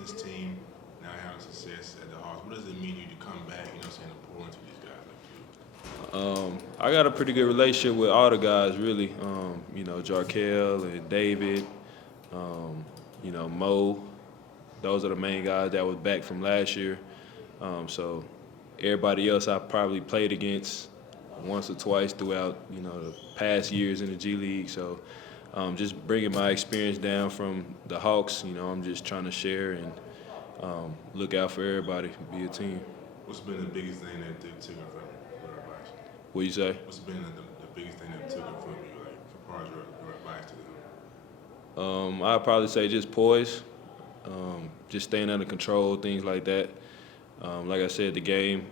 this team, now having success at the Hawks. What does it mean to you to come back, and pour into these guys like you? I got a pretty good relationship with all the guys, really. Jarkel and David, Mo. Those are the main guys that was back from last year. So everybody else I probably played against once or twice throughout, the past years in the G League. So just bringing my experience down from the Hawks, I'm just trying to share and look out for everybody, be a team. What's been the biggest thing that they took from advice? What you say? What's been the biggest thing that took from you, like, as far as your advice to them? I'd probably say just poise, just staying under control, things like that. Like I said, the game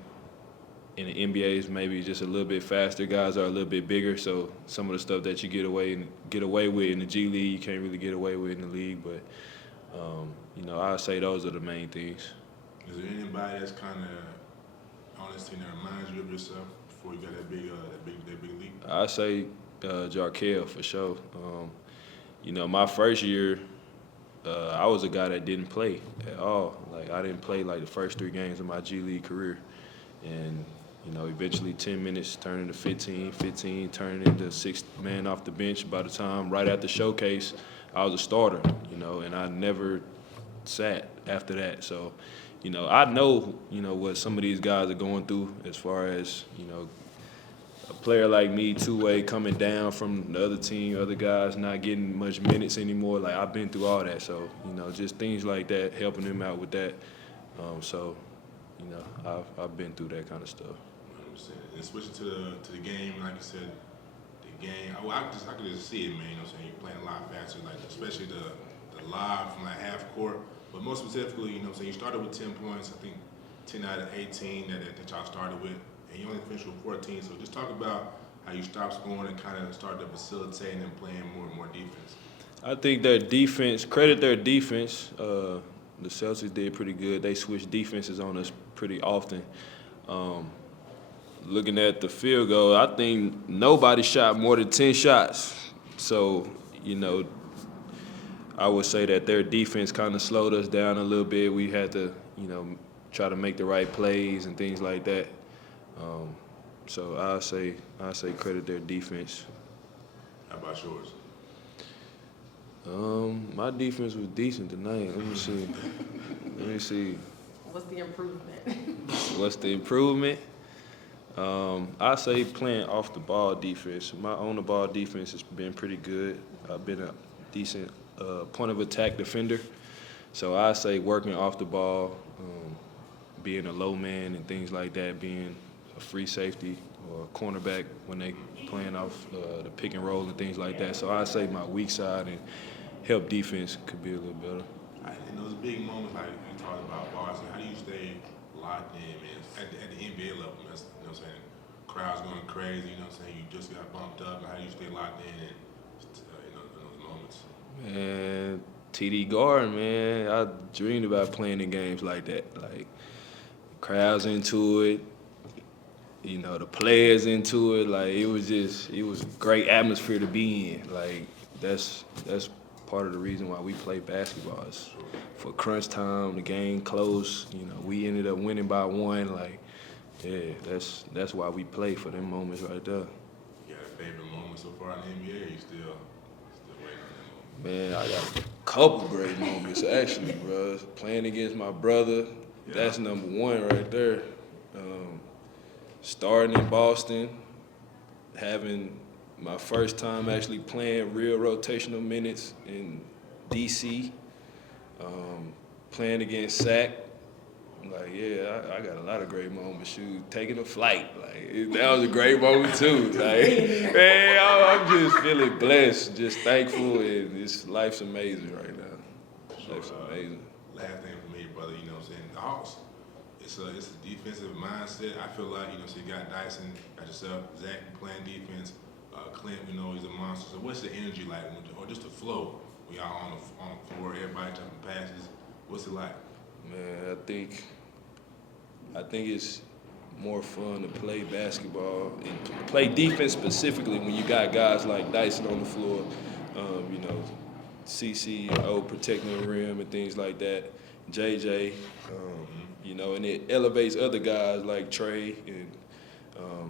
in the NBA is maybe just a little bit faster. Guys are a little bit bigger, so some of the stuff that you get away with in the G League, you can't really get away with in the league. But I'd say those are the main things. Is there anybody that's kind of on this team that reminds you of yourself before you got that big league? I'd say Jarkel for sure. My first year, I was a guy that didn't play at all. Like, I didn't play like the first 3 games of my G League career, and eventually 10 minutes turned into 15 turned into 6th man off the bench. By the time right after showcase, I was a starter. And I never sat after that. So, I know what some of these guys are going through as far as a player like me, two-way, coming down from the other team, other guys not getting much minutes anymore. Like, I've been through all that. So, just things like that, helping them out with that. I've been through that kind of stuff. 100%. And switching to the game, like you said, the game, I could just see it, man. You're playing a lot faster, like especially the live from like half court. But most specifically, you started with 10 points. I think 10 out of 18 that y'all started with, and you only finished with 14. So just talk about how you stopped scoring and kind of started facilitating and playing more and more defense. I think their defense, credit their defense. The Celtics did pretty good. They switched defenses on us pretty often. Looking at the field goal, I think nobody shot more than 10 shots. So, I would say that their defense kind of slowed us down a little bit. We had to, try to make the right plays and things like that. So I say credit their defense. How about yours? My defense was decent tonight. Let me see. What's the improvement? What's the improvement? I say playing off the ball defense. My on the ball defense has been pretty good. I've been a decent point of attack defender. So I say working off the ball, being a low man and things like that, being a free safety or a cornerback when they playing off the pick and roll and things like that. So I say my weak side and help defense could be a little better. In those big moments, like you talked about Boston, how do you stay locked in, man? At the NBA level, that's, crowd's going crazy, you just got bumped up. How do you stay locked in those moments? Man, TD Garden, man, I dreamed about playing in games like that. Like, crowds into it, the players into it. Like, it was a great atmosphere to be in. Like, that's part of the reason why we play basketball. Is for crunch time, the game close. We ended up winning by 1. Like, yeah, that's why we play, for them moments right there. You got a favorite moment so far in the NBA? Or you still waiting on that moment? Man, I got a couple great moments actually, bro. Playing against my brother, that's number 1 right there. Starting in Boston, having my first time actually playing real rotational minutes in DC, playing against Sac. Like, yeah, I got a lot of great moments. Shoot, taking a flight, like, that was a great moment too. Like, man, I'm just feeling blessed, just thankful, and life's amazing right now. Life's amazing. Last thing for me, brother, the Hawks, it's a defensive mindset. I feel like, so you got Dyson, got yourself, Zach playing defense, Clint, we know he's a monster. So what's the energy like, or just the flow when y'all on the floor, everybody jumping passes? What's it like? Man, I think it's more fun to play basketball and play defense specifically when you got guys like Dyson on the floor. CCO protecting the rim and things like that. JJ, you know, and it elevates other guys like Trey and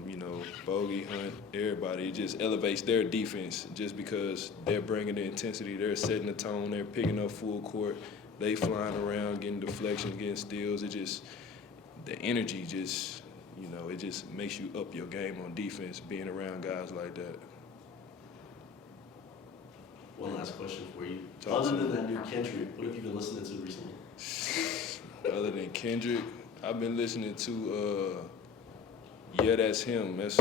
you know, Bogey, Hunt, everybody. It just elevates their defense just because they're bringing the intensity, they're setting the tone, they're picking up full court, they flying around, getting deflections, getting steals. It just, the energy just, you know, it just makes you up your game on defense, being around guys like that. One last question for you. Talk Other to than me. that new Kendrick, what have you been listening to recently? Other than Kendrick, I've been listening to Yeah, That's Him. That's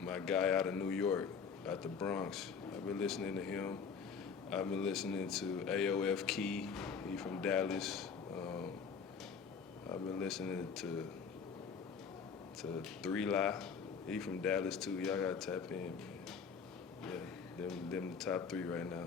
my guy out of New York, out the Bronx. I've been listening to him. I've been listening to AOF Key. He from Dallas. I've been listening to Three Lie. He from Dallas too. Y'all gotta tap in, man. Yeah, them the top three right now.